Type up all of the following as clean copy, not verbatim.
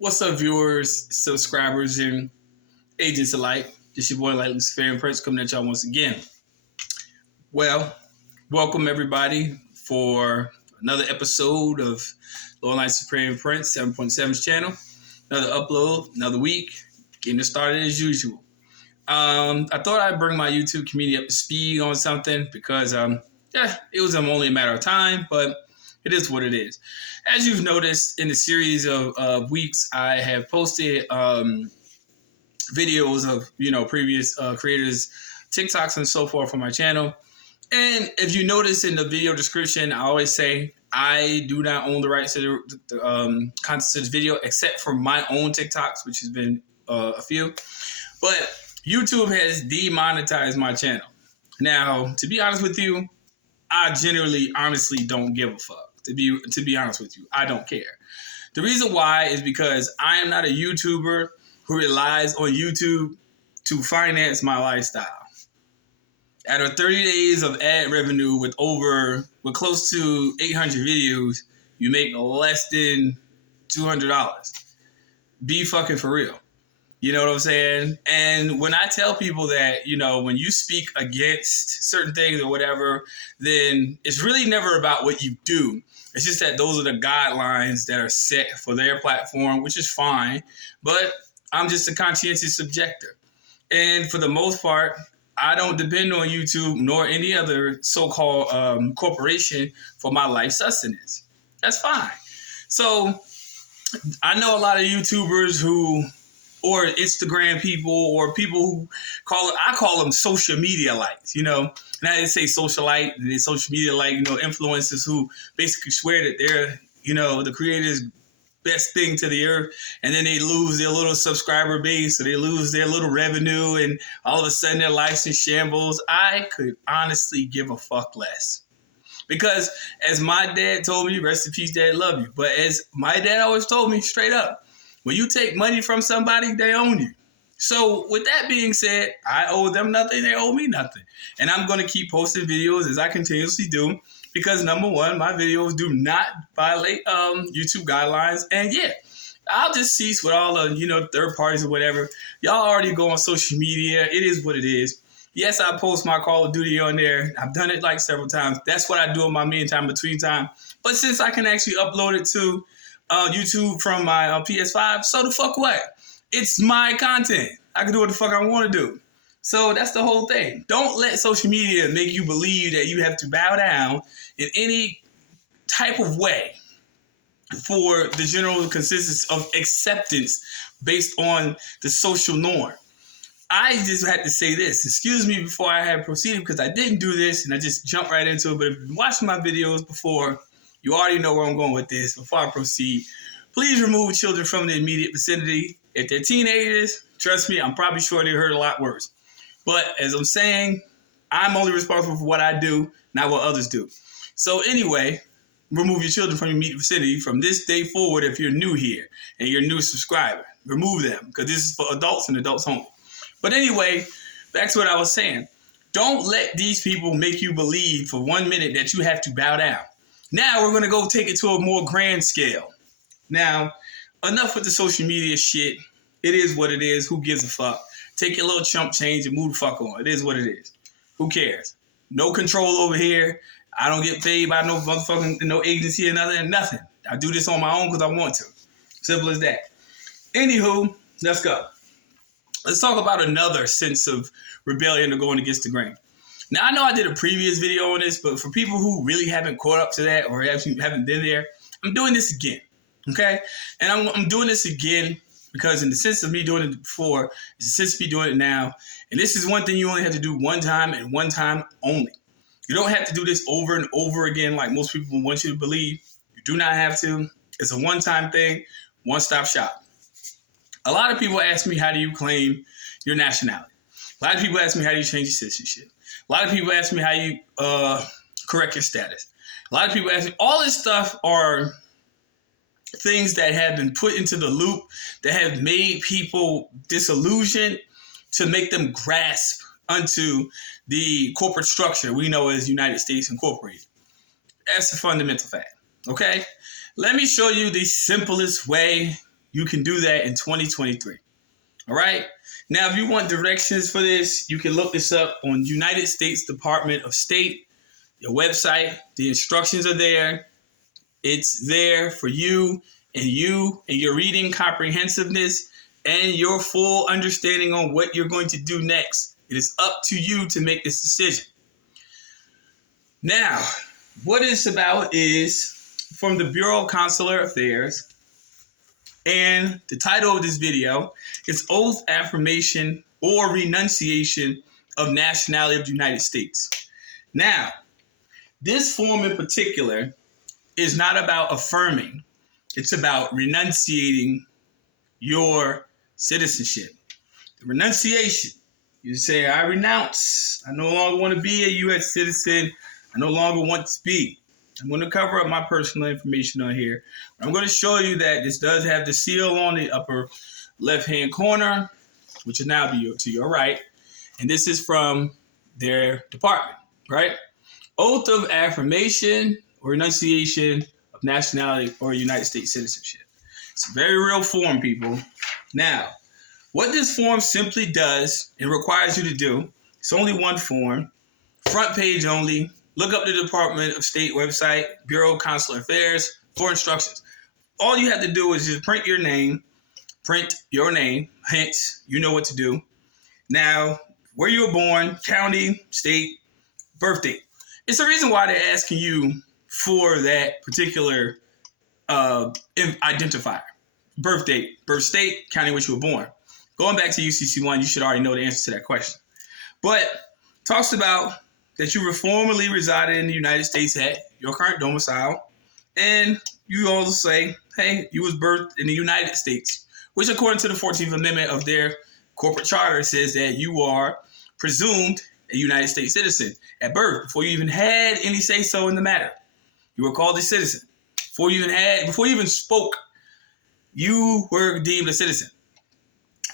What's up, viewers, subscribers, and agents alike? This your boy, Luciferian Prince, coming at y'all once again. Well, welcome everybody for another episode of Luciferian Prince 7.7's channel. Another upload, another week, getting it started as usual. I thought I'd bring my YouTube community up to speed on something because, it was only a matter of time, but it is what it is. As you've noticed in the series of weeks, I have posted videos of previous creators, TikToks and so forth on my channel. And if you notice in the video description, I always say I do not own the rights to the content of this video except for my own TikToks, which has been a few. But YouTube has demonetized my channel. Now, to be honest with you, I generally, honestly don't give a fuck. To be honest with you, I don't care. The reason why is because I am not a YouTuber who relies on YouTube to finance my lifestyle. Out of 30 days of ad revenue with close to 800 videos, you make less than $200. Be fucking for real. You know what I'm saying? And when I tell people that, when you speak against certain things or whatever, then it's really never about what you do. It's just that those are the guidelines that are set for their platform, which is fine. But I'm just a conscientious objector. And for the most part, I don't depend on YouTube nor any other so-called corporation for my life sustenance. That's fine. So I know a lot of YouTubers or Instagram people, or people who I call them social media lights, Now they say socialite, and they social media light, influencers who basically swear that they're, the creator's best thing to the earth, and then they lose their little subscriber base, or they lose their little revenue, and all of a sudden their life's in shambles. I could honestly give a fuck less. Because as my dad told me, rest in peace, Dad, love you. But as my dad always told me straight up, when you take money from somebody, they own you. So with that being said, I owe them nothing. They owe me nothing. And I'm going to keep posting videos as I continuously do because, number one, my videos do not violate YouTube guidelines. And, yeah, I'll just cease with all the, third parties or whatever. Y'all already go on social media. It is what it is. Yes, I post my Call of Duty on there. I've done it like several times. That's what I do in my meantime, between time. But since I can actually upload it to YouTube from my PS5, so the fuck what? It's my content. I can do what the fuck I want to do. So that's the whole thing. Don't let social media make you believe that you have to bow down in any type of way for the general consensus of acceptance based on the social norm. I just had to say this. Excuse me before I had proceeded because I didn't do this and I just jumped right into it. But if you've been watching my videos before, you already know where I'm going with this. Before I proceed, please remove children from the immediate vicinity. If they're teenagers, trust me, I'm probably sure they heard a lot worse. But as I'm saying, I'm only responsible for what I do, not what others do. So anyway, remove your children from your immediate vicinity from this day forward if you're new here and you're a new subscriber. Remove them because this is for adults and adults only. But anyway, back to what I was saying. Don't let these people make you believe for 1 minute that you have to bow down. Now we're going to go take it to a more grand scale. Now, enough with the social media shit. It is what it is. Who gives a fuck? Take your little chump change and move the fuck on. It is what it is. Who cares? No control over here. I don't get paid by no motherfucking no agency or nothing. I do this on my own because I want to. Simple as that. Anywho, let's go. Let's talk about another sense of rebellion or going against the grain. Now, I know I did a previous video on this, but for people who really haven't caught up to that or actually haven't been there, I'm doing this again, okay? And I'm doing this again because in the sense of me doing it before, it's the sense of me doing it now. And this is one thing you only have to do one time and one time only. You don't have to do this over and over again like most people want you to believe. You do not have to. It's a one-time thing, one-stop shop. A lot of people ask me, how do you claim your nationality? A lot of people ask me, how do you change your citizenship? A lot of people ask me how you correct your status. A lot of people ask me, all this stuff are things that have been put into the loop that have made people disillusioned to make them grasp onto the corporate structure we know as United States Incorporated. That's a fundamental fact, okay? Let me show you the simplest way you can do that in 2023. All right. Now, if you want directions for this, you can look this up on United States Department of State, your website. The instructions are there. It's there for you and your reading comprehensiveness and your full understanding on what you're going to do next. It is up to you to make this decision. Now, what it's about is from the Bureau of Consular Affairs, and the title of this video is Oath, Affirmation, or Renunciation of Nationality of the United States. Now, this form in particular is not about affirming. It's about renunciating your citizenship. The renunciation. You say, I renounce. I no longer want to be a U.S. citizen. I no longer want to be. I'm going to cover up my personal information on here. I'm going to show you that this does have the seal on the upper left-hand corner, which will now be to your right. And this is from their department, right? Oath of affirmation or renunciation of nationality or United States citizenship. It's a very real form, people. Now, what this form simply does, it requires you to do, it's only one form, front page only. Look up the Department of State website, Bureau of Consular Affairs, for instructions. All you have to do is just print your name, hence, you know what to do. Now, where you were born, county, state, birth date. It's the reason why they're asking you for that particular identifier. Birth date, birth state, county in which you were born. Going back to UCC1, you should already know the answer to that question. But talks about that you formerly resided in the United States at your current domicile, and you also say, hey, you was birthed in the United States, which according to the 14th Amendment of their corporate charter says that you are presumed a United States citizen at birth before you even had any say-so in the matter. You were called a citizen. Before you even spoke, you were deemed a citizen.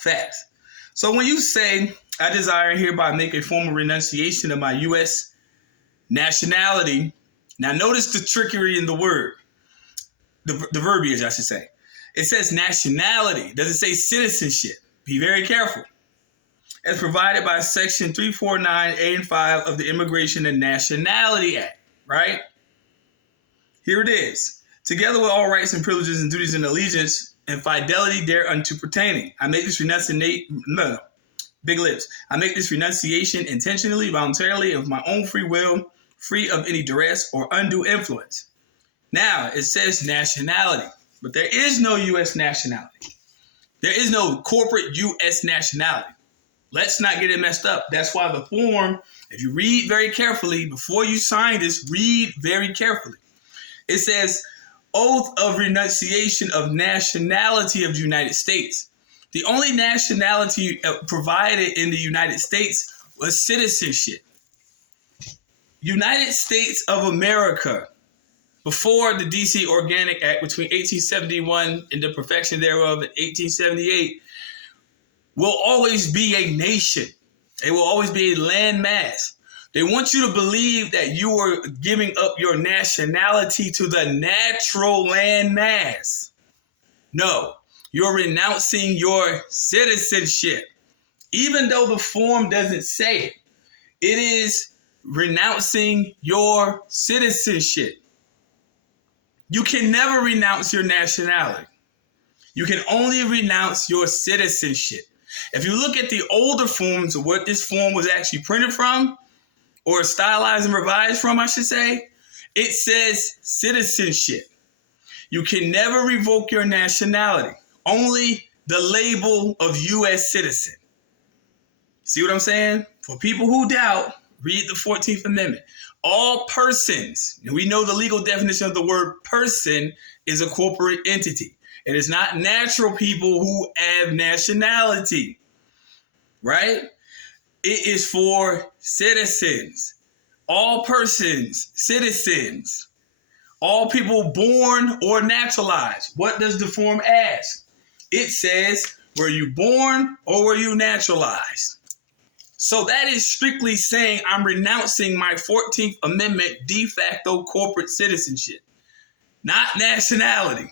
Fast. So when you say, I desire and hereby make a formal renunciation of my U.S. nationality. Now notice the trickery in the word, the verbiage, I should say. It says nationality. Does it say citizenship? Be very careful. As provided by Section 349A and 5 of the Immigration and Nationality Act, right? Here it is. Together with all rights and privileges and duties and allegiance and fidelity thereunto pertaining, I make this I make this renunciation intentionally, voluntarily, of my own free will, free of any duress or undue influence. Now, it says nationality, but there is no U.S. nationality. There is no corporate U.S. nationality. Let's not get it messed up. That's why the form, if you read very carefully, before you sign this, read very carefully. It says, Oath of Renunciation of Nationality of the United States. The only nationality provided in the United States was citizenship. United States of America, before the D.C. Organic Act between 1871 and the perfection thereof in 1878, will always be a nation. It will always be a landmass. They want you to believe that you are giving up your nationality to the natural landmass. No. You're renouncing your citizenship. Even though the form doesn't say it, it is renouncing your citizenship. You can never renounce your nationality. You can only renounce your citizenship. If you look at the older forms of what this form was actually printed from, or stylized and revised from, I should say, it says citizenship. You can never revoke your nationality. Only the label of U.S. citizen. See what I'm saying? For people who doubt, read the 14th Amendment. All persons, and we know the legal definition of the word person is a corporate entity. It is not natural people who have nationality, right? It is for citizens. All persons, citizens. All people born or naturalized. What does the form ask? It says, were you born or were you naturalized? So that is strictly saying I'm renouncing my 14th Amendment de facto corporate citizenship, not nationality.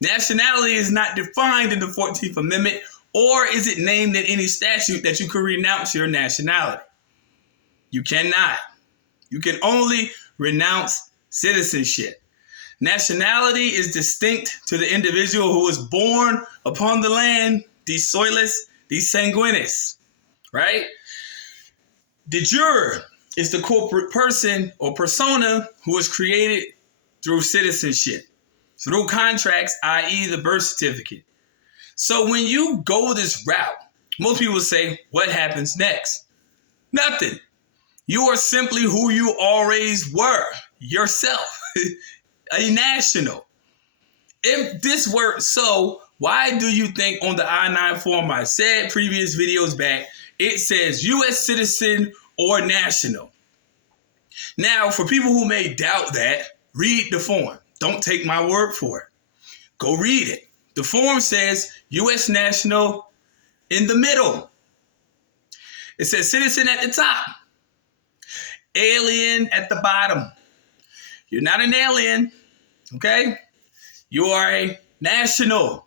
Nationality is not defined in the 14th Amendment, or is it named in any statute that you can renounce your nationality. You cannot. You can only renounce citizenship. Nationality is distinct to the individual who was born upon the land, de solis, de sanguinis, right? De jure is the corporate person or persona who was created through citizenship, through contracts, i.e. the birth certificate. So when you go this route, most people say, what happens next? Nothing. You are simply who you always were, yourself, a national. If this were so, why do you think on the I-9 form I said previous videos back, it says U.S. citizen or national? Now, for people who may doubt that, read the form. Don't take my word for it. Go read it. The form says U.S. national in the middle. It says citizen at the top. Alien at the bottom. You're not an alien, okay? You are a national,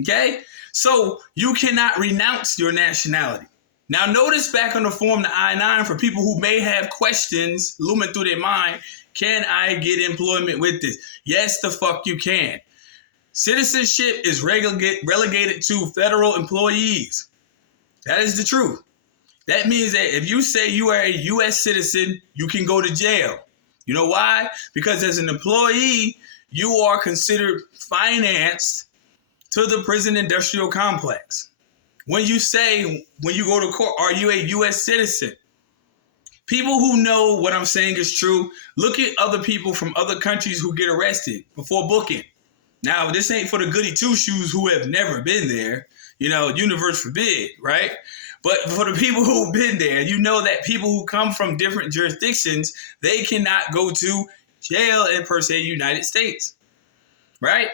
okay? So you cannot renounce your nationality. Now notice back on the form, the I-9, for people who may have questions looming through their mind, can I get employment with this? Yes, the fuck you can. Citizenship is relegated to federal employees. That is the truth. That means that if you say you are a U.S. citizen, you can go to jail. You know why? Because as an employee, you are considered financed to the prison industrial complex. When you say, when you go to court, are you a U.S. citizen? People who know what I'm saying is true, look at other people from other countries who get arrested before booking. Now, this ain't for the goody two-shoes who have never been there. You know, universe forbid, right? But for the people who've been there, you know that people who come from different jurisdictions, they cannot go to jail in per se United States, right?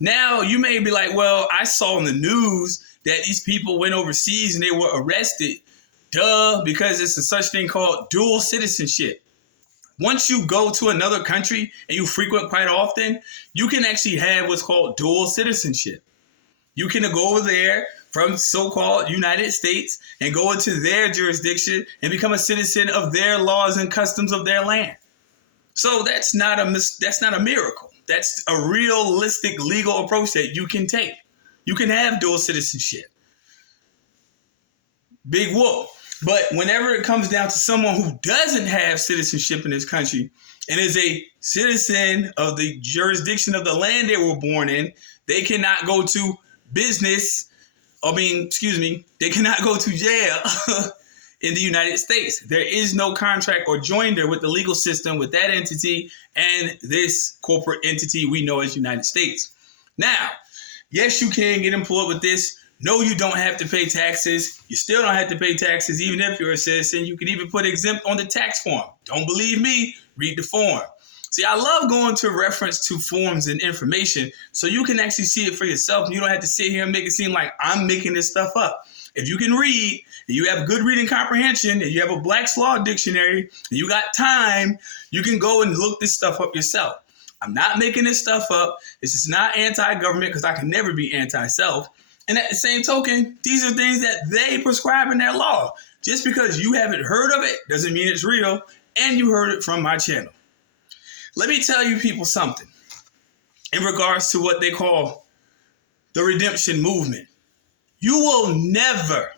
Now, you may be like, well, I saw in the news that these people went overseas and they were arrested. Duh, because it's a such thing called dual citizenship. Once you go to another country and you frequent quite often, you can actually have what's called dual citizenship. You can go over there from so-called United States and go into their jurisdiction and become a citizen of their laws and customs of their land. So that's not a miracle. That's a realistic legal approach that you can take. You can have dual citizenship. Big whoop. But whenever it comes down to someone who doesn't have citizenship in this country and is a citizen of the jurisdiction of the land they were born in, they cannot go to business. They cannot go to jail in the United States. There is no contract or joinder with the legal system with that entity and this corporate entity we know as United States. Now, yes, you can get employed with this. No, you don't have to pay taxes. You still don't have to pay taxes even if you're a citizen. You can even put exempt on the tax form. Don't believe me? Read the form. See, I love going to reference to forms and information so you can actually see it for yourself. And you don't have to sit here and make it seem like I'm making this stuff up. If you can read, and you have good reading comprehension, and you have a Black's Law dictionary, and you got time, you can go and look this stuff up yourself. I'm not making this stuff up. This is not anti-government because I can never be anti-self. And at the same token, these are things that they prescribe in their law. Just because you haven't heard of it doesn't mean it's real, and you heard it from my channel. Let me tell you people something in regards to what they call the redemption movement. You will never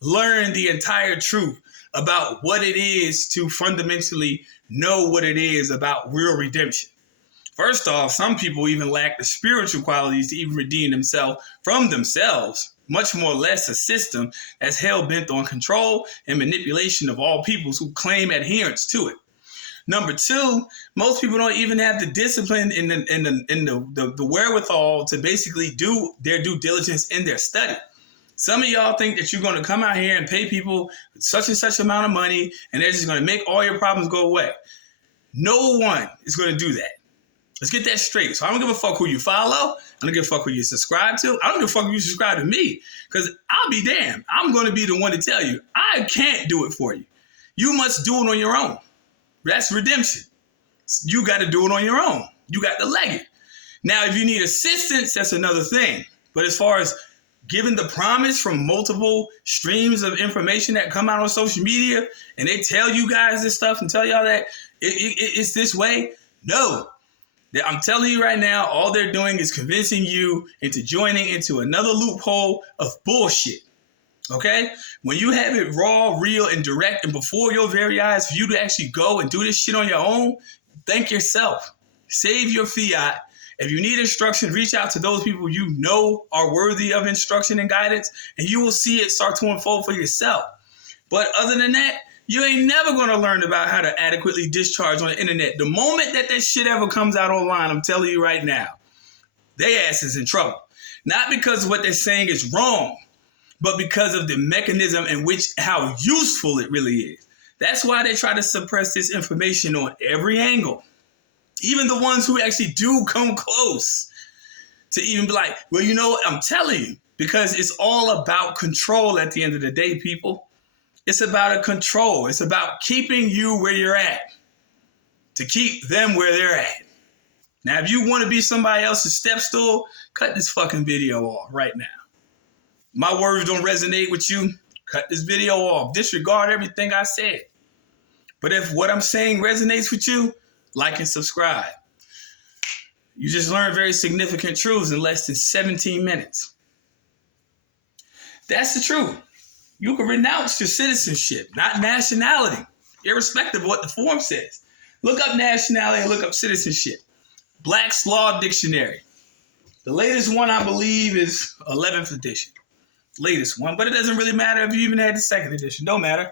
learn the entire truth about what it is to fundamentally know what it is about real redemption. First off, some people even lack the spiritual qualities to even redeem themselves from themselves, much more less a system that's hell-bent on control and manipulation of all peoples who claim adherence to it. Number two, most people don't even have the discipline and the wherewithal to basically do their due diligence in their study. Some of y'all think that you're going to come out here and pay people such and such amount of money and they're just going to make all your problems go away. No one is going to do that. Let's get that straight. So I don't give a fuck who you follow. I don't give a fuck who you subscribe to. I don't give a fuck who you subscribe to me. Because I'll be damned. I'm going to be the one to tell you, I can't do it for you. You must do it on your own. That's redemption. You got to do it on your own. You got to leg it. Now, if you need assistance, that's another thing. But as far as giving the promise from multiple streams of information that come out on social media, and they tell you guys this stuff and tell y'all that it's this way, no. I'm telling you right now, all they're doing is convincing you into joining into another loophole of bullshit. Okay? When you have it raw, real, and direct, and before your very eyes, for you to actually go and do this shit on your own, thank yourself. Save your fiat. If you need instruction, reach out to those people you know are worthy of instruction and guidance, and you will see it start to unfold for yourself. But other than that, you ain't never going to learn about how to adequately discharge on the internet. The moment that shit ever comes out online, I'm telling you right now, they ass is in trouble. Not because what they're saying is wrong, but because of the mechanism in which how useful it really is. That's why they try to suppress this information on every angle. Even the ones who actually do come close to even be like, well, you know what? I'm telling you, because it's all about control at the end of the day, people. It's about a control. It's about keeping you where you're at, to keep them where they're at. Now, if you want to be somebody else's step stool, cut this fucking video off right now. My words don't resonate with you, cut this video off. Disregard everything I said. But if what I'm saying resonates with you, like and subscribe. You just learned very significant truths in less than 17 minutes. That's the truth. You can renounce your citizenship, not nationality, irrespective of what the form says. Look up nationality and look up citizenship. Black's Law Dictionary. The latest one, I believe, is 11th edition. Latest one, but it doesn't really matter if you even had the second edition. Don't matter.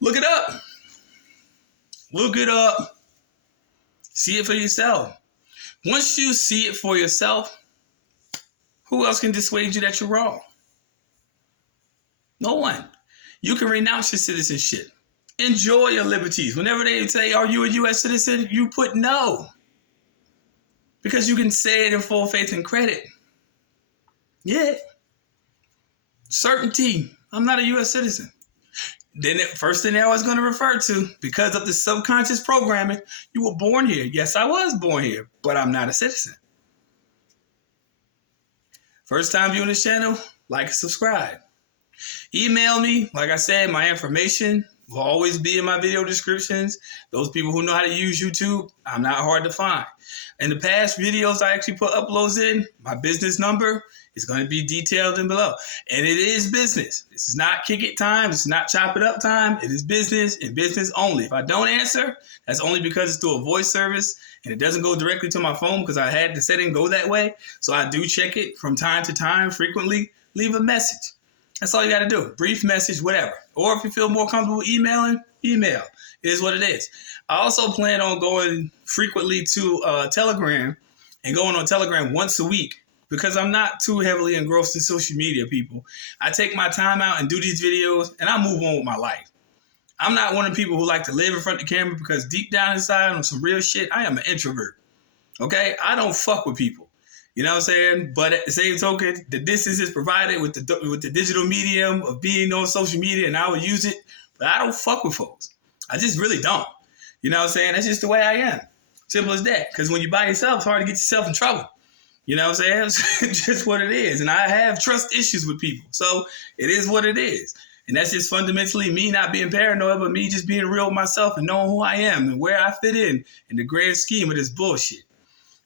Look it up. Look it up. See it for yourself. Once you see it for yourself, who else can dissuade you that you're wrong? No one. You can renounce your citizenship. Enjoy your liberties. Whenever they say, are you a U.S. citizen? You put no. Because you can say it in full faith and credit. Yeah. Certainty. I'm not a U.S. citizen. Then the first thing I was going to refer to, because of the subconscious programming, you were born here. Yes, I was born here, but I'm not a citizen. First time viewing this channel, like and subscribe. Email me. Like I said, my information will always be in my video descriptions. Those people who know how to use YouTube, I'm not hard to find. In the past videos I actually put uploads in, my business number is going to be detailed in below. And it is business. This is not kick it time. This is not chop it up time. It is business and business only. If I don't answer, that's only because it's through a voice service and it doesn't go directly to my phone because I had the setting go that way. So I do check it from time to time, frequently. Leave a message. That's all you got to do. Brief message, whatever. Or if you feel more comfortable emailing, email. It is what it is. I also plan on going frequently to Telegram and going on Telegram once a week because I'm not too heavily engrossed in social media, people. I take my time out and do these videos and I move on with my life. I'm not one of the people who like to live in front of the camera because deep down inside on some real shit, I am an introvert. Okay? I don't fuck with people. You know what I'm saying? But at the same token, the distance is provided with the digital medium of being on social media, and I would use it. But I don't fuck with folks. I just really don't. You know what I'm saying? That's just the way I am. Simple as that. Because when you're by yourself, it's hard to get yourself in trouble. You know what I'm saying? It's just what it is. And I have trust issues with people. So it is what it is. And that's just fundamentally me not being paranoid, but me just being real with myself and knowing who I am and where I fit in the grand scheme of this bullshit.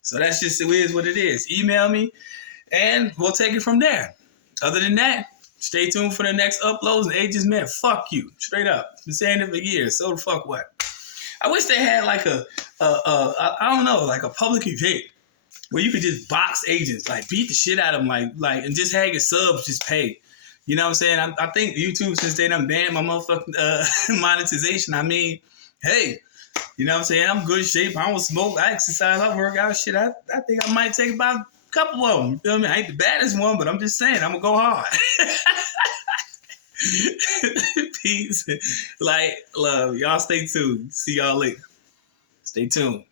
So that's just it is what it is. Email me, and we'll take it from there. Other than that, stay tuned for the next uploads. And Ages, man, fuck you. Straight up. Been saying it for years. So the fuck what? I wish they had like I don't know, like a public event where you could just box agents, like beat the shit out of them, like, and just have your subs just pay. You know what I'm saying? I think YouTube, since they done banned my motherfucking monetization, I mean, hey, you know what I'm saying? I'm in good shape. I don't smoke. I exercise. I work out. Shit, I think I might take about a couple of them. You feel me? I ain't the baddest one, but I'm just saying, I'm going to go hard. Peace. Like, love. Y'all stay tuned. See y'all later. Stay tuned.